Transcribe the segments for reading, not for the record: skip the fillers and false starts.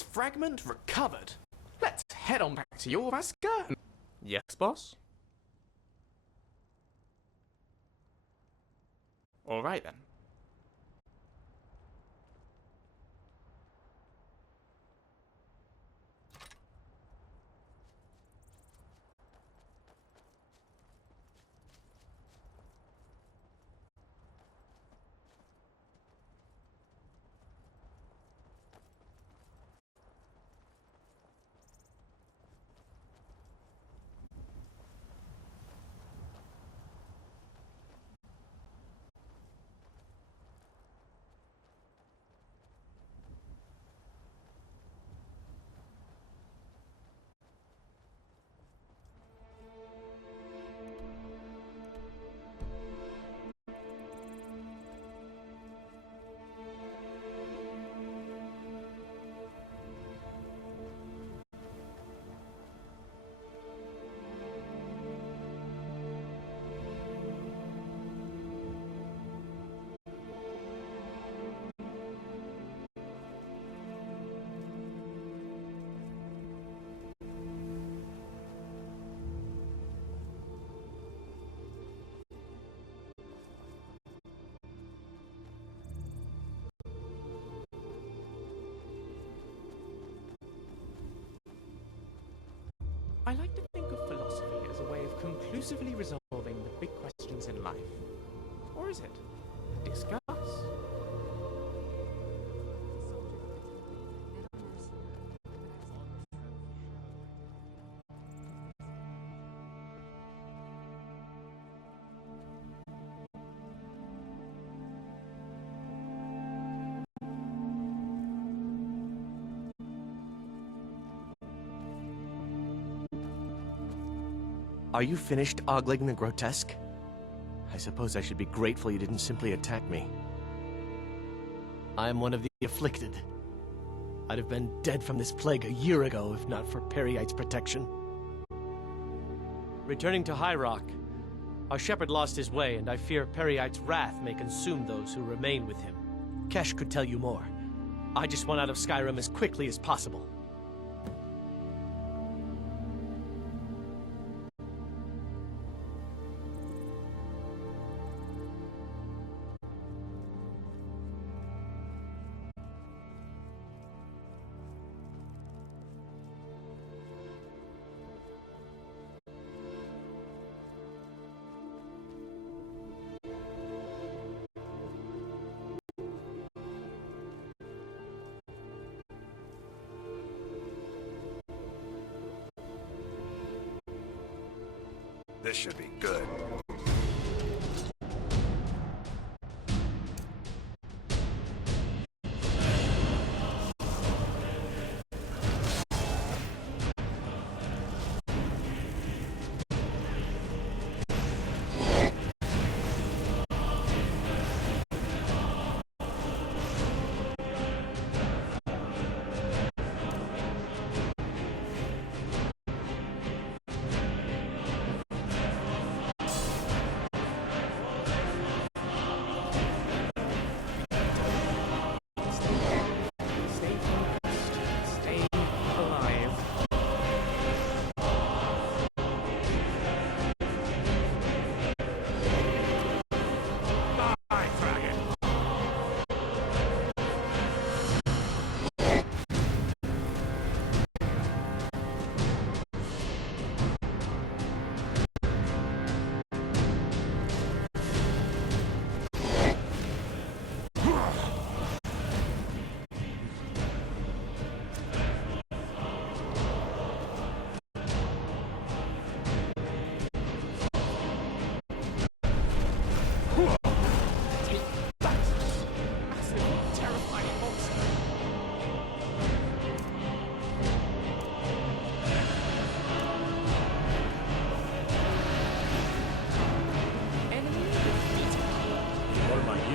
Ignus fragment recovered. Let's head on back to your Vaska. Yes, boss? Alright then. I like to think of philosophy as a way of conclusively resolving the big questions in life. Or is it? Discuss. Are you finished ogling the grotesque? I suppose I should be grateful you didn't simply attack me. I am one of the afflicted. I'd have been dead from this plague a year ago if not for Peryite's protection. Returning to High Rock, our shepherd lost his way, and I fear Peryite's wrath may consume those who remain with him. Kesh could tell you more. I just want out of Skyrim as quickly as possible. This should be good.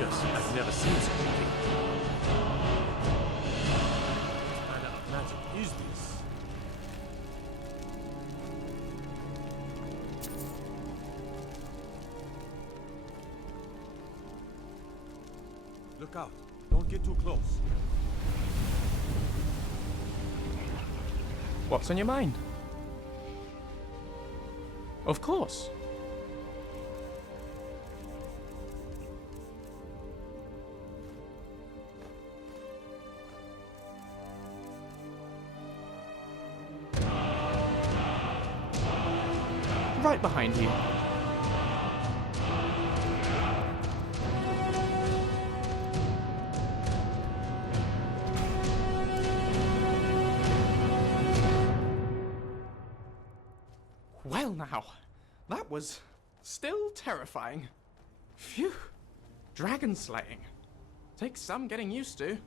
I've never seen such a thing. What kind of magic is this? Look out. Don't get too close. What's on your mind? Of course. Right behind you. Well now, that was still terrifying. Phew. Dragon slaying. Takes some getting used to.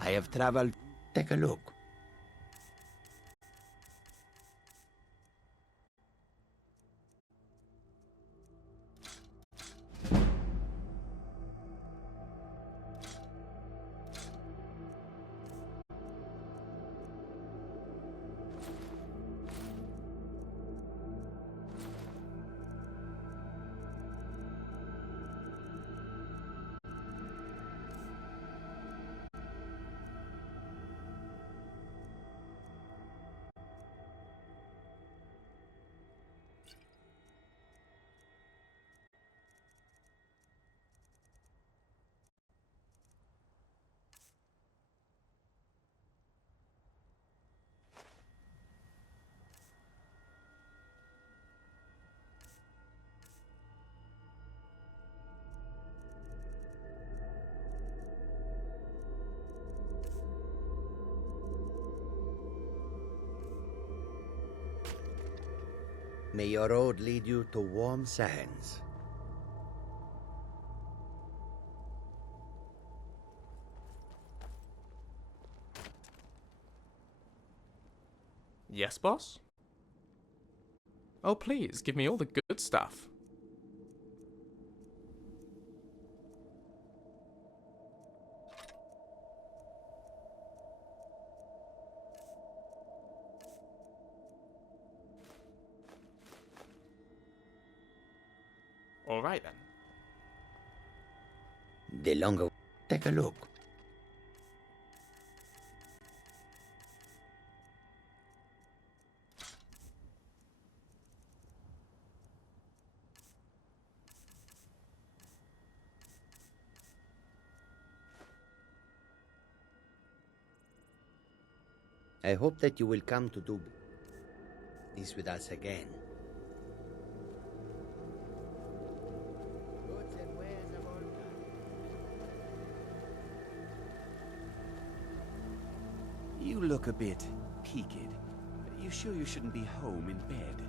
I have traveled. Take a look. May your road lead you to warm sands. Yes, boss? Oh, please, give me all the good stuff. All right, then. The longer. Take a look. I hope that you will come to do this with us again. You look a bit peaked. You sure you shouldn't be home in bed?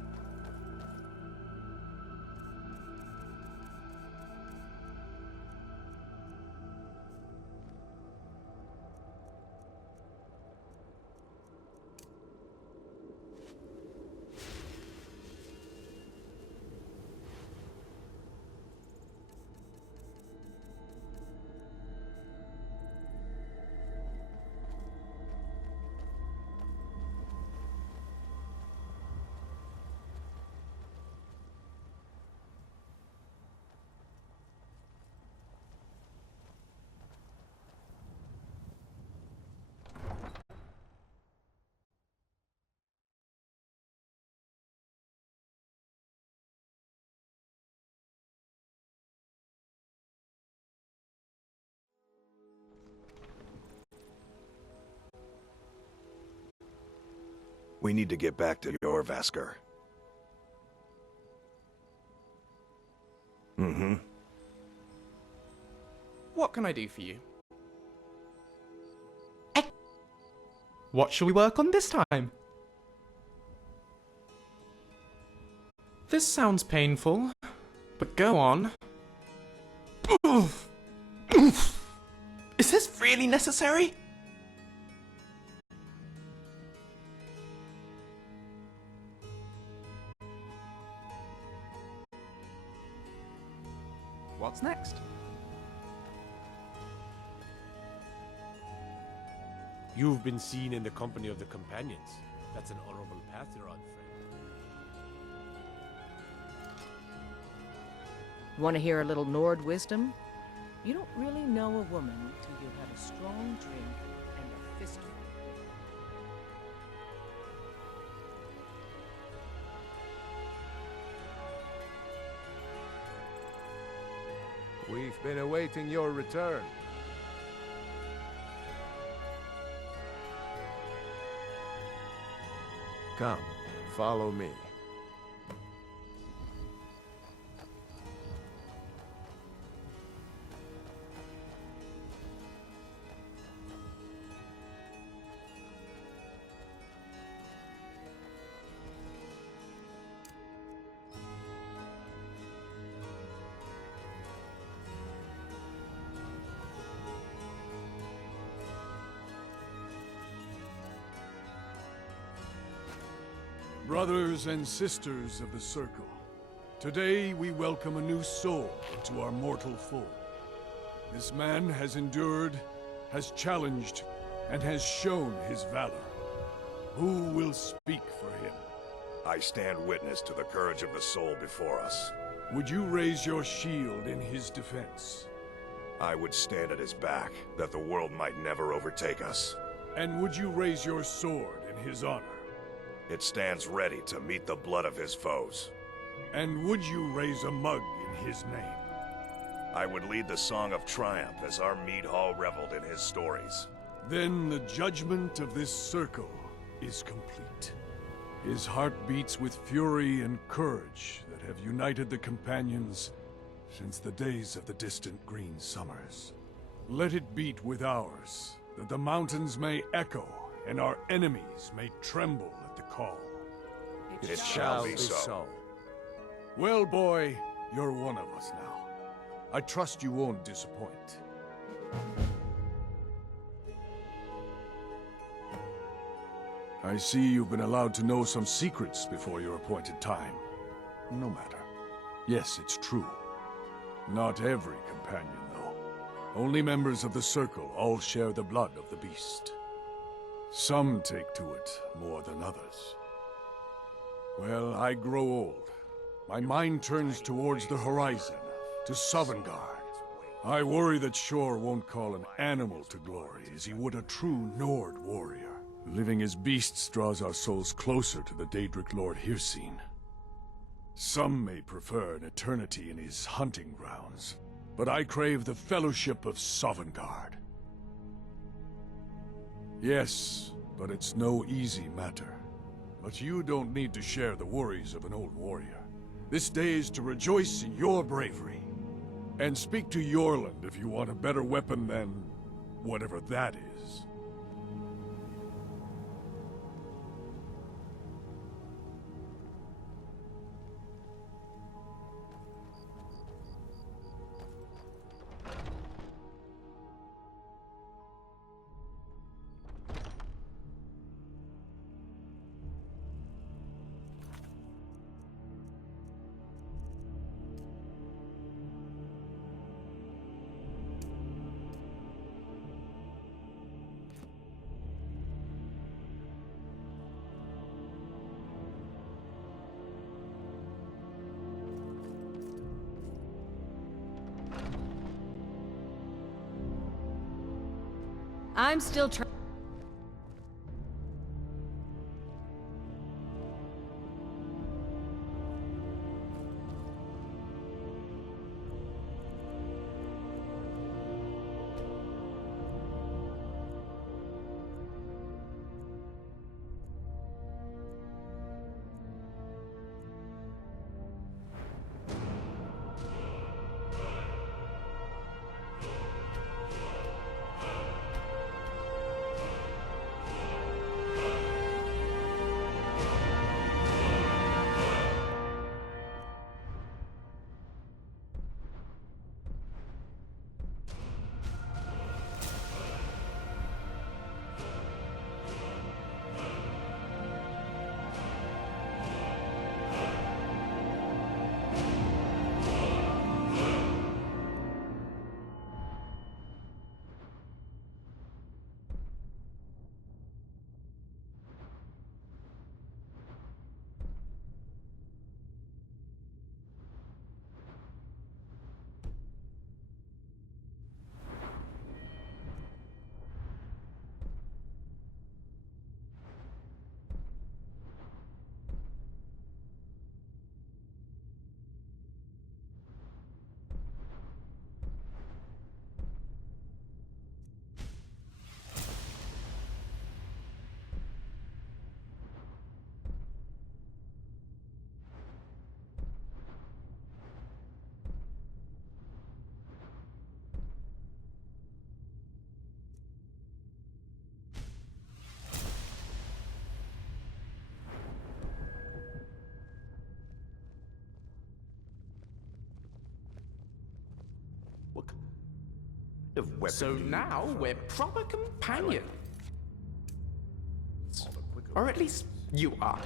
We need to get back to your Vasker. Mm-hmm. What can I do for you? What shall we work on this time? This sounds painful, but go on. Is this really necessary? What's next? You've been seen in the company of the companions. That's an honorable path you're on, friend. Want to hear a little Nord wisdom? You don't really know a woman till you've had a strong drink and a fistful. We've been awaiting your return. Come, follow me. Brothers and sisters of the Circle, today we welcome a new soul into our mortal fold. This man has endured, has challenged, and has shown his valor. Who will speak for him? I stand witness to the courage of the soul before us. Would you raise your shield in his defense? I would stand at his back, that the world might never overtake us. And would you raise your sword in his honor? It stands ready to meet the blood of his foes. And would you raise a mug in his name? I would lead the song of triumph as our mead hall reveled in his stories. Then the judgment of this circle is complete. His heart beats with fury and courage that have united the companions since the days of the distant green summers. Let it beat with ours, that the mountains may echo and our enemies may tremble at the call. It shall be so. Well, boy, you're one of us now. I trust you won't disappoint. I see you've been allowed to know some secrets before your appointed time. No matter. Yes, it's true. Not every companion, though. Only members of the Circle all share the blood of the beast. Some take to it more than others. Well, I grow old. My mind turns towards the horizon, to Sovngarde. I worry that Shor won't call an animal to glory as he would a true Nord warrior. Living as beasts draws our souls closer to the Daedric Lord Hircine. Some may prefer an eternity in his hunting grounds, but I crave the fellowship of Sovngarde. Yes, but it's no easy matter. But you don't need to share the worries of an old warrior. This day is to rejoice in your bravery. And speak to Yorland if you want a better weapon than whatever that is. I'm still trying. So now we're proper companions. Or at least you are.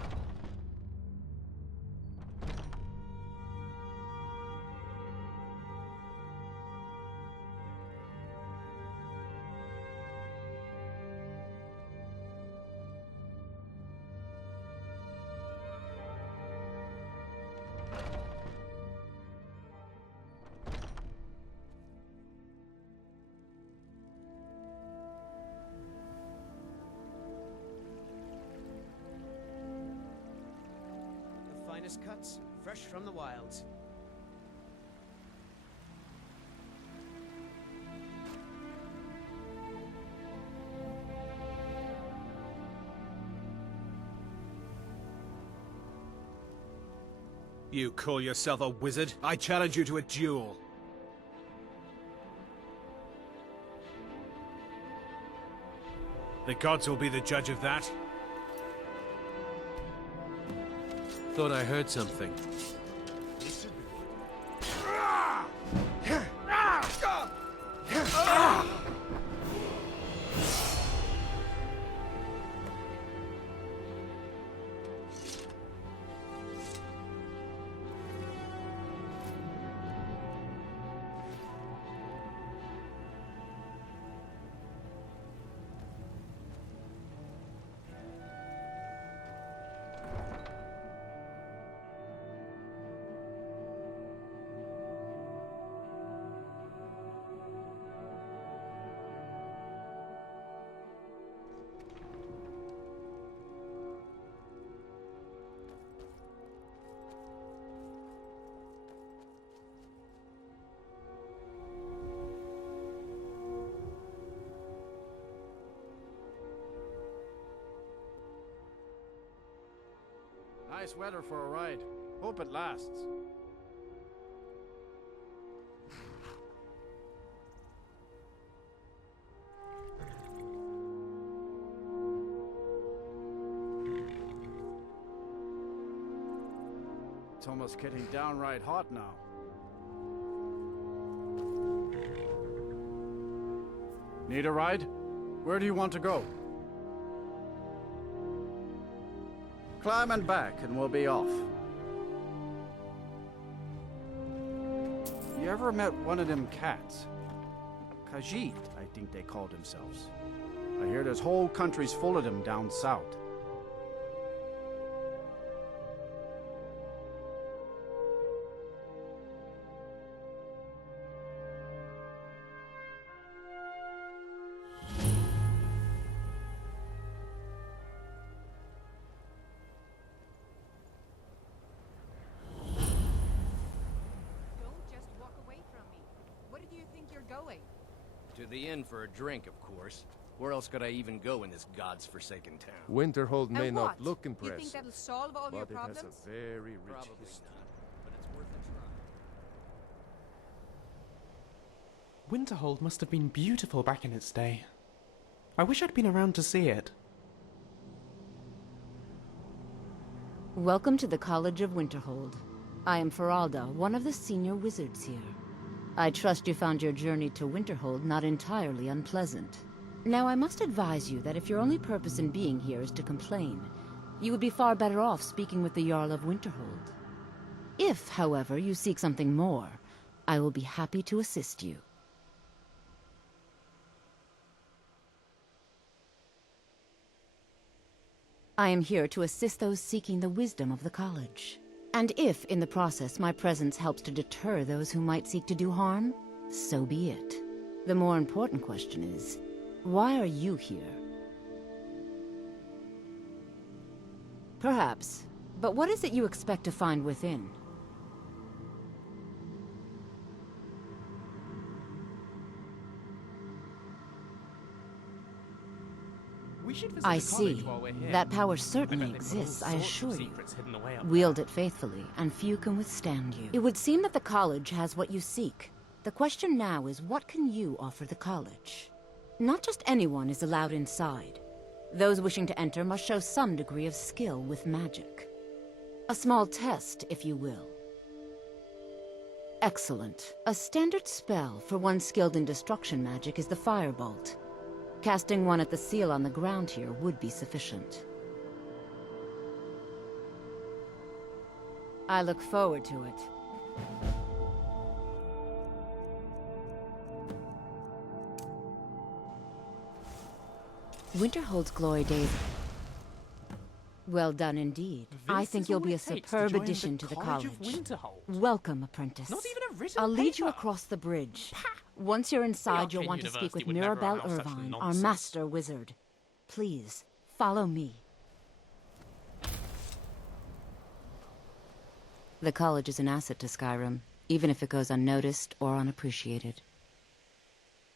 Finest cuts, fresh from the wilds. You call yourself a wizard? I challenge you to a duel. The gods will be the judge of that. Thought I heard something. Nice weather for a ride. Hope it lasts. It's almost getting downright hot now. Need a ride? Where do you want to go? Climb and back and we'll be off. You ever met one of them cats? Khajiit, I think they call themselves. I hear there's whole countries full of them down south. To the inn for a drink, of course. Where else could I even go in this god's forsaken town? Winterhold may And not what? look You impressive, think that'll solve all your but it problems? has a very rich Probably history. not, but it's worth a try. Winterhold must have been beautiful back in its day. I wish I'd been around to see it. Welcome to the College of Winterhold. I am Feralda, one of the senior wizards here. I trust you found your journey to Winterhold not entirely unpleasant. Now, I must advise you that if your only purpose in being here is to complain, you would be far better off speaking with the Jarl of Winterhold. If, however, you seek something more, I will be happy to assist you. I am here to assist those seeking the wisdom of the college. And if, in the process, my presence helps to deter those who might seek to do harm, so be it. The more important question is, why are you here? Perhaps, but what is it you expect to find within? We should visit I the college see. while we're here. That power I certainly bet they've got all exists, I sorts of assure you. secrets hidden away up Wield it faithfully, and few can withstand you. It would seem that the college has what you seek. The question now is, what can you offer the college? Not just anyone is allowed inside. Those wishing to enter must show some degree of skill with magic. A small test, if you will. Excellent. A standard spell for one skilled in destruction magic is the Firebolt. Casting one at the seal on the ground here would be sufficient. I look forward to it. Winterhold's glory days. Well done indeed. I think you'll be a superb addition to the college. Welcome, apprentice. Not even a written I'll lead you paper. across the bridge. Once you're inside, you'll want to speak with Mirabelle Irvine, our master wizard. Please, follow me. The college is an asset to Skyrim, even if it goes unnoticed or unappreciated.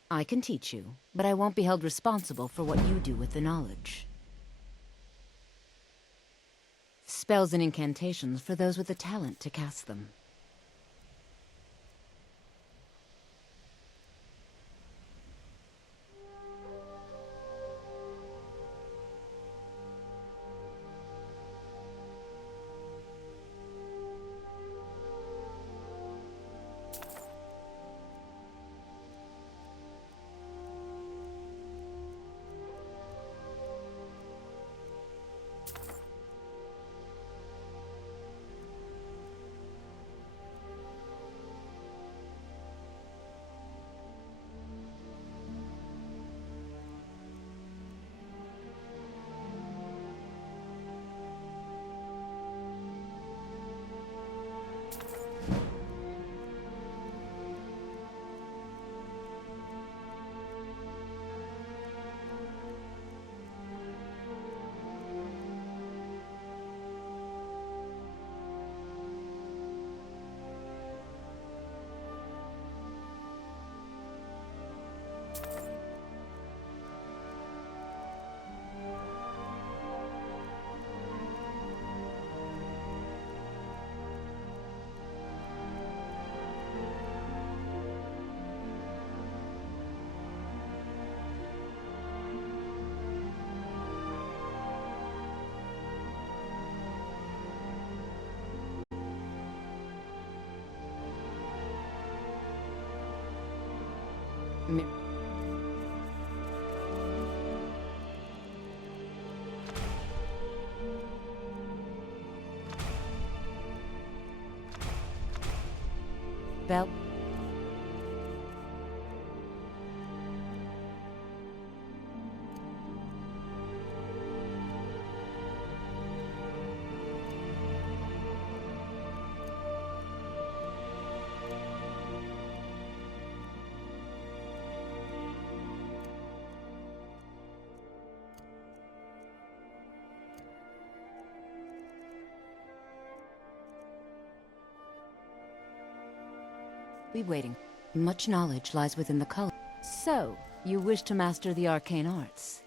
I can teach you, but I won't be held responsible for what you do with the knowledge. Spells and incantations for those with the talent to cast them. Bell. Be waiting. Much knowledge lies within the college. So, you wish to master the arcane arts?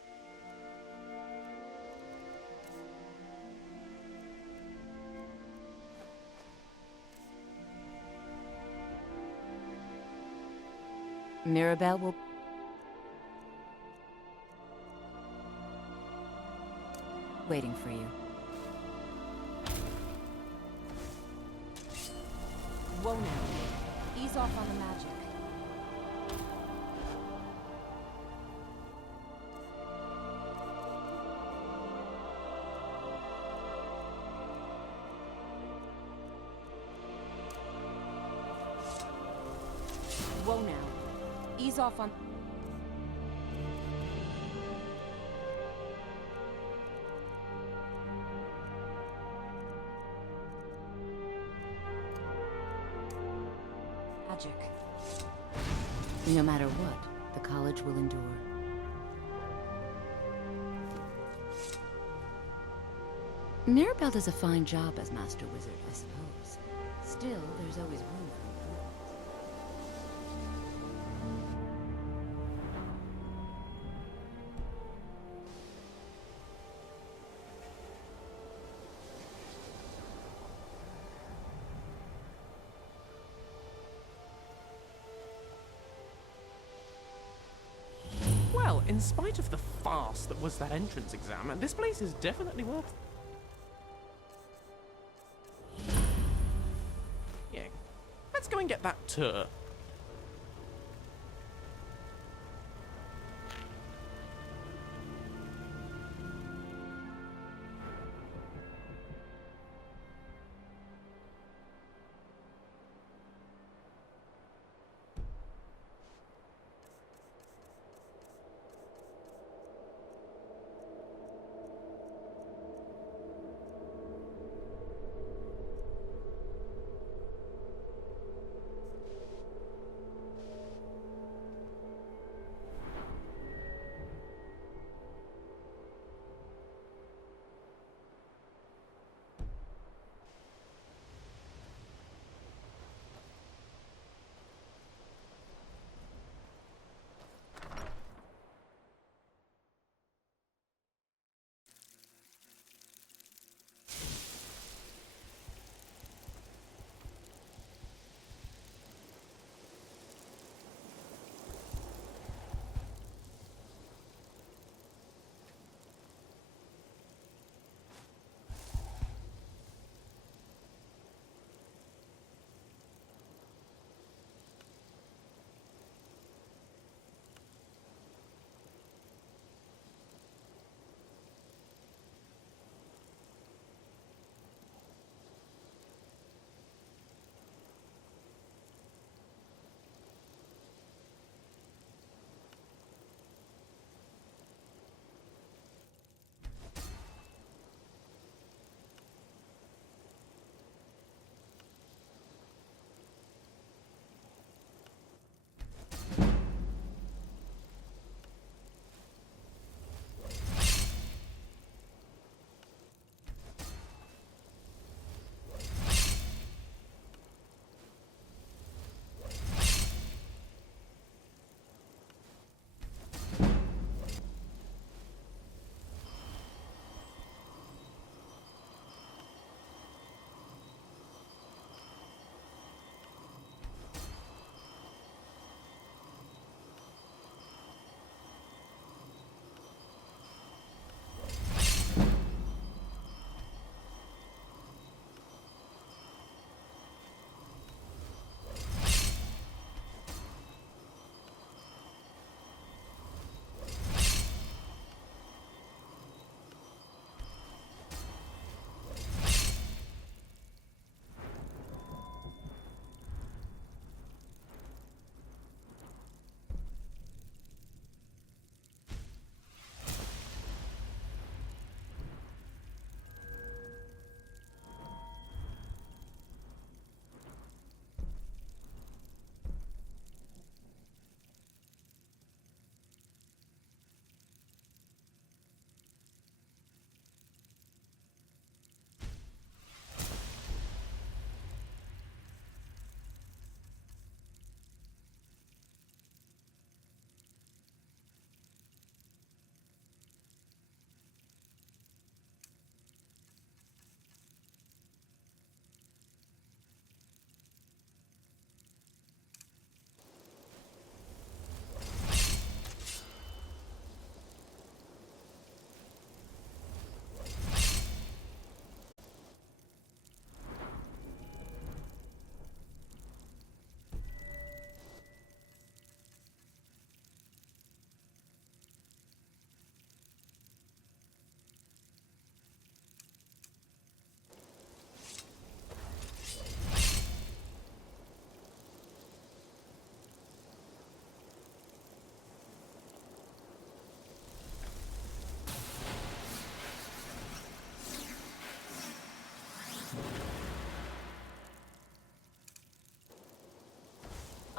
Mirabelle will... waiting for you. Whoa now. Ease off on the magic. Whoa now. Ease off on... magic. No matter what, the college will endure. Mirabelle does a fine job as Master Wizard, I suppose. Still, there's always room for improvement. Well, in spite of the farce that was that entrance exam, this place is definitely worth... Yeah. Let's go and get that tour.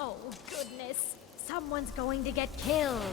Oh, goodness. Someone's going to get killed.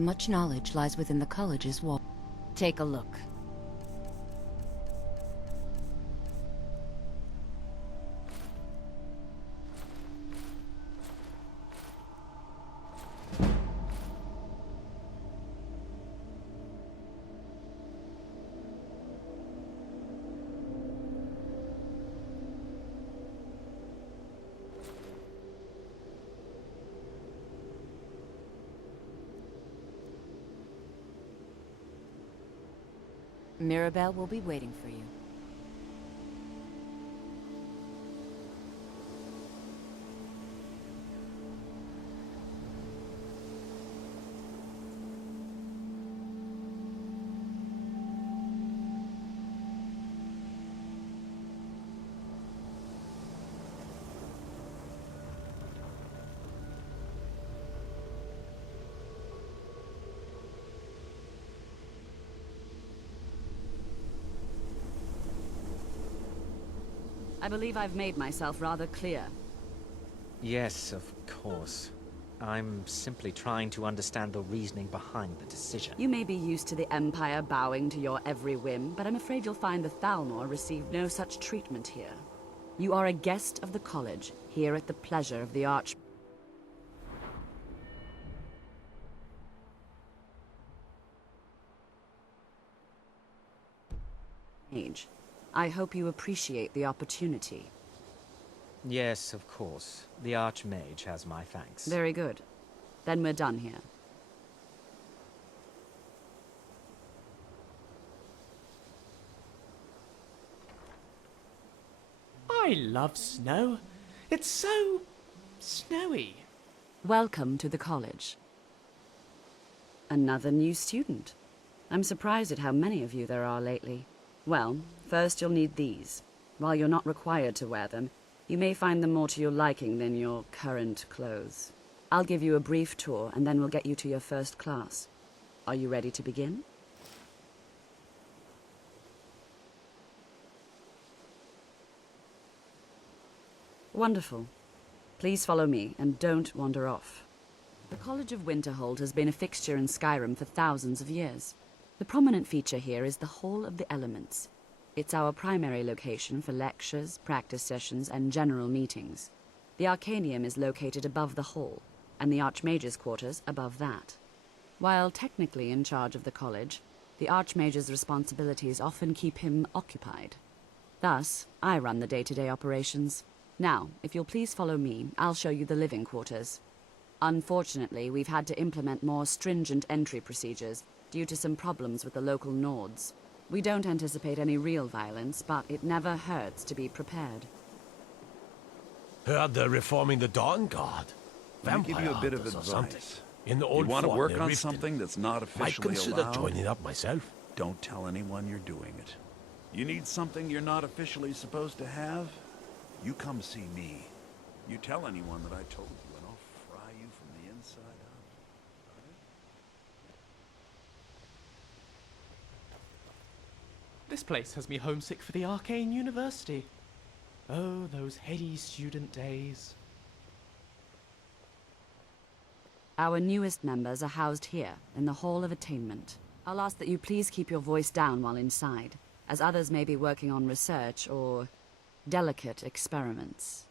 Much knowledge lies within the college's wall. Take a look. Mirabelle will be waiting for you. I believe I've made myself rather clear. Yes, of course. I'm simply trying to understand the reasoning behind the decision. You may be used to the Empire bowing to your every whim, but I'm afraid you'll find the Thalmor received no such treatment here. You are a guest of the college, here at the pleasure of the Archmage. I hope you appreciate the opportunity. Yes, of course. The Archmage has my thanks. Very good. Then we're done here. I love snow. It's so snowy. Welcome to the college. Another new student. I'm surprised at how many of you there are lately. Well, first you'll need these. While you're not required to wear them, you may find them more to your liking than your current clothes. I'll give you a brief tour, and then we'll get you to your first class. Are you ready to begin? Wonderful. Please follow me, and don't wander off. The College of Winterhold has been a fixture in Skyrim for thousands of years. The prominent feature here is the Hall of the Elements. It's our primary location for lectures, practice sessions, and general meetings. The Arcanium is located above the hall, and the Archmage's quarters above that. While technically in charge of the college, the Archmage's responsibilities often keep him occupied. Thus, I run the day-to-day operations. Now, if you'll please follow me, I'll show you the living quarters. Unfortunately, we've had to implement more stringent entry procedures due to some problems with the local Nords. We don't anticipate any real violence, but it never hurts to be prepared. Heard they're reforming the Dawn Guard. Let me give you a bit of Vampire hunters or something. advice. In the You old want to fort work near on Riften. something that's not officially Might consider allowed? joining up myself. Don't tell anyone you're doing it. You need something you're not officially supposed to have? You come see me. You tell anyone that I told you, and I'll fry you from the inside out. This place has me homesick for the Arcane University. Oh, those heady student days. Our newest members are housed here, in the Hall of Attainment. I'll ask that you please keep your voice down while inside, as others may be working on research or delicate experiments.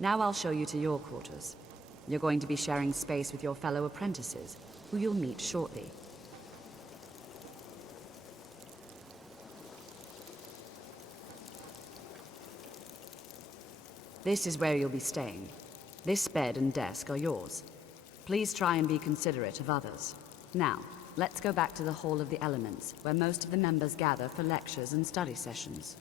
Now I'll show you to your quarters. You're going to be sharing space with your fellow apprentices, who you'll meet shortly. This is where you'll be staying. This bed and desk are yours. Please try and be considerate of others. Now, let's go back to the Hall of the Elements, where most of the members gather for lectures and study sessions.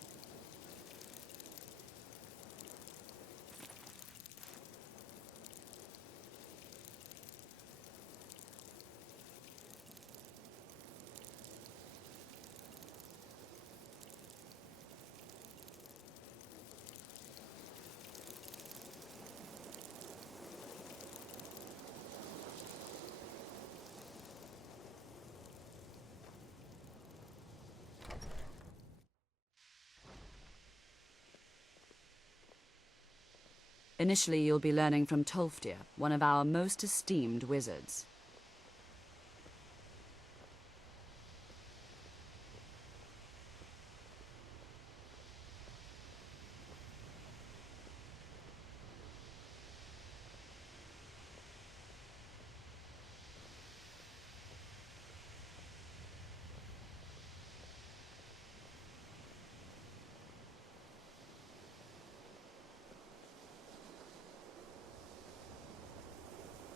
Initially, you'll be learning from Tolfdir, one of our most esteemed wizards.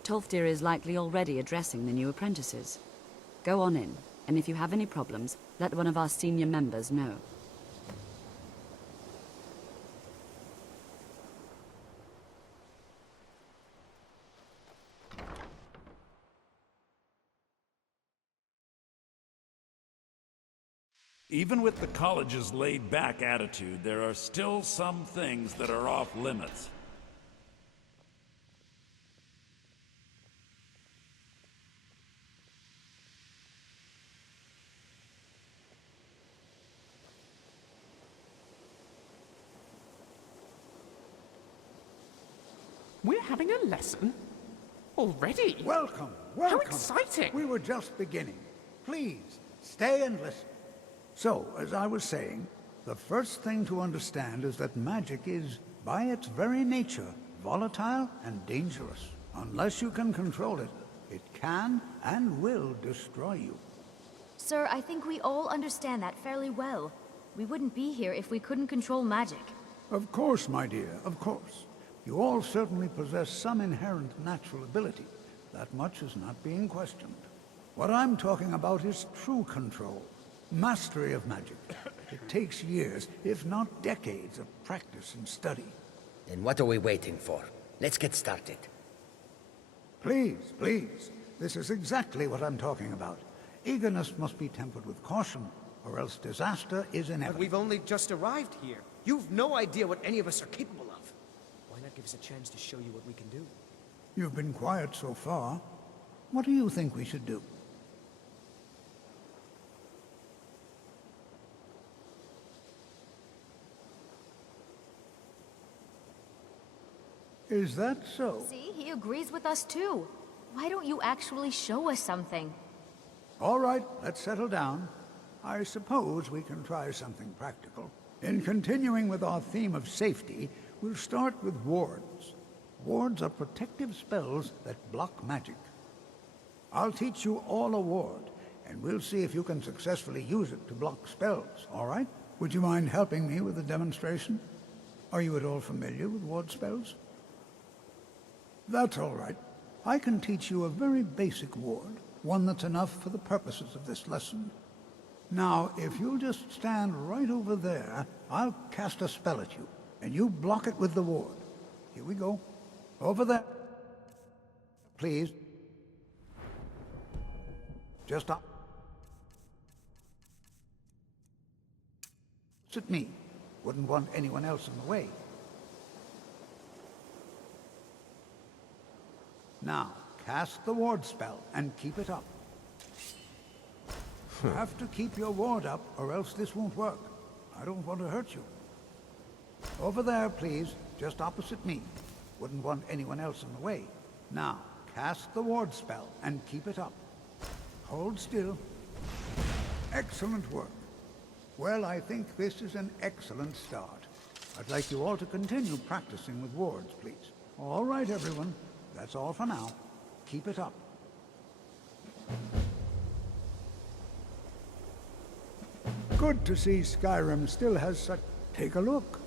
Tolfdir is likely already addressing the new apprentices. Go on in, and if you have any problems, let one of our senior members know. Even with the college's laid-back attitude, there are still some things that are off limits. We're having a lesson? Already? Welcome. How exciting! We were just beginning. Please, stay and listen. So, as I was saying, the first thing to understand is that magic is, by its very nature, volatile and dangerous. Unless you can control it, it can and will destroy you. Sir, I think we all understand that fairly well. We wouldn't be here if we couldn't control magic. Of course, my dear, of course. You all certainly possess some inherent natural ability. That much is not being questioned. What I'm talking about is true control. Mastery of magic. It takes years, if not decades, of practice and study. Then what are we waiting for? Let's get started. Please, please. This is exactly what I'm talking about. Eagerness must be tempered with caution, or else disaster is inevitable. But we've only just arrived here. You've no idea what any of us are capable of. Why not give us a chance to show you what we can do? You've been quiet so far. What do you think we should do? Is that so? See, he agrees with us too. Why don't you actually show us something? All right, let's settle down. I suppose we can try something practical. In continuing with our theme of safety, we'll start with wards. Wards are protective spells that block magic. I'll teach you all a ward, and we'll see if you can successfully use it to block spells, all right? Would you mind helping me with the demonstration? Are you at all familiar with ward spells? That's all right. I can teach you a very basic ward, one that's enough for the purposes of this lesson. Now, if you'll just stand right over there, I'll cast a spell at you, and you block it with the ward. Here we go. Over there. Please. Just up. At me. Wouldn't want anyone else in the way. Now, cast the ward spell and keep it up. You have to keep your ward up, or else this won't work. I don't want to hurt you. Over there, please, just opposite me. Wouldn't want anyone else in the way. Now, cast the ward spell and keep it up. Hold still. Excellent work. Well, I think this is an excellent start. I'd like you all to continue practicing with wards, please. All right, everyone. That's all for now. Keep it up. Good to see Skyrim still has such... Take a look.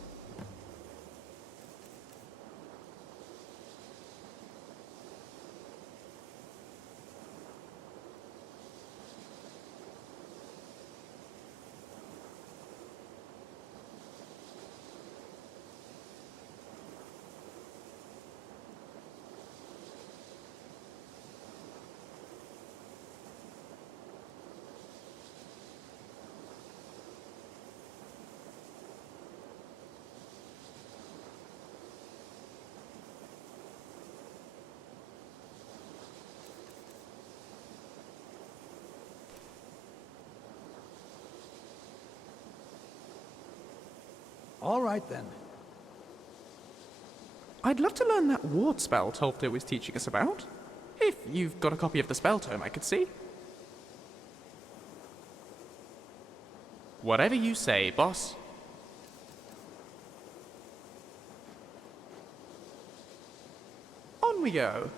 All right, then. I'd love to learn that ward spell Tolfdir was teaching us about. If you've got a copy of the spell tome I could see. Whatever you say, boss. On we go.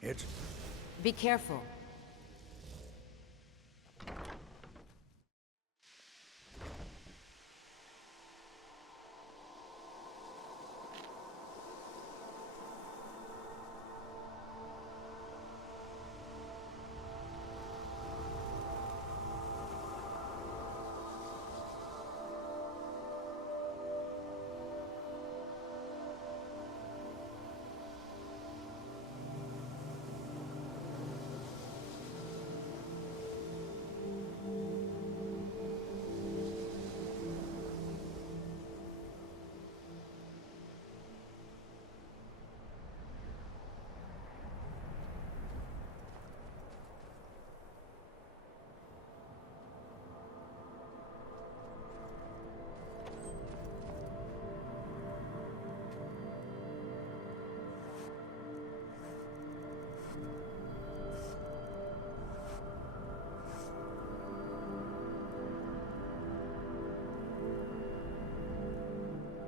It's... Be careful.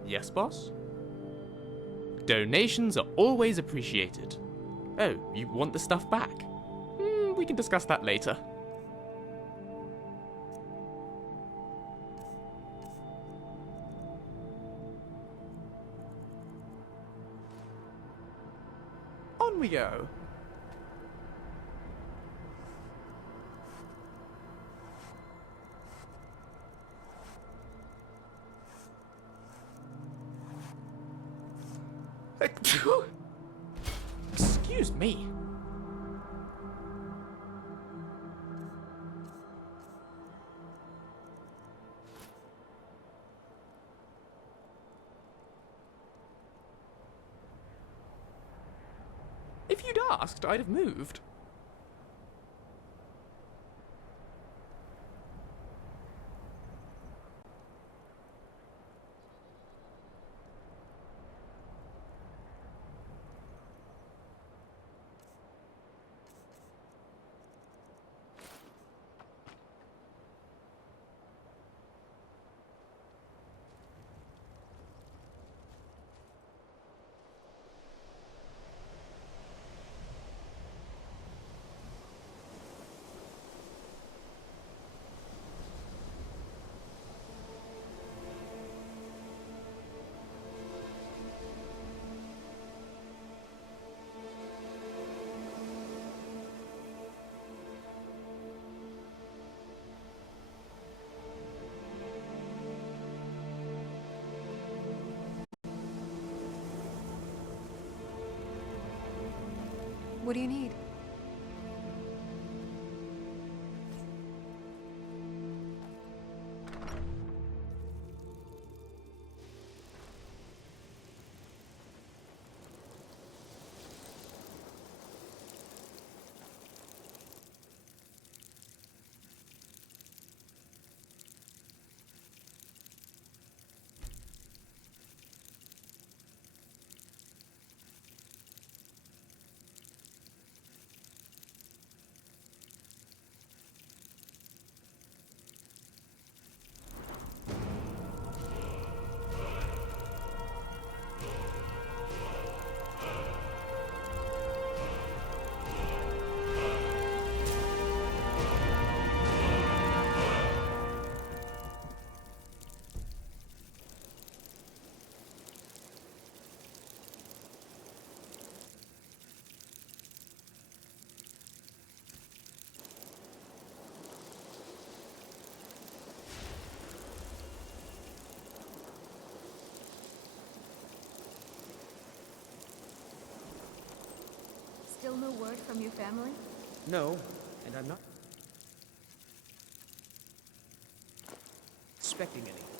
Yes, boss? Donations are always appreciated. Oh, you want the stuff back? We can discuss that later. On we go. Excuse me. If you'd asked, I'd have moved. What do you need? Still no word from your family? No, and I'm not expecting any.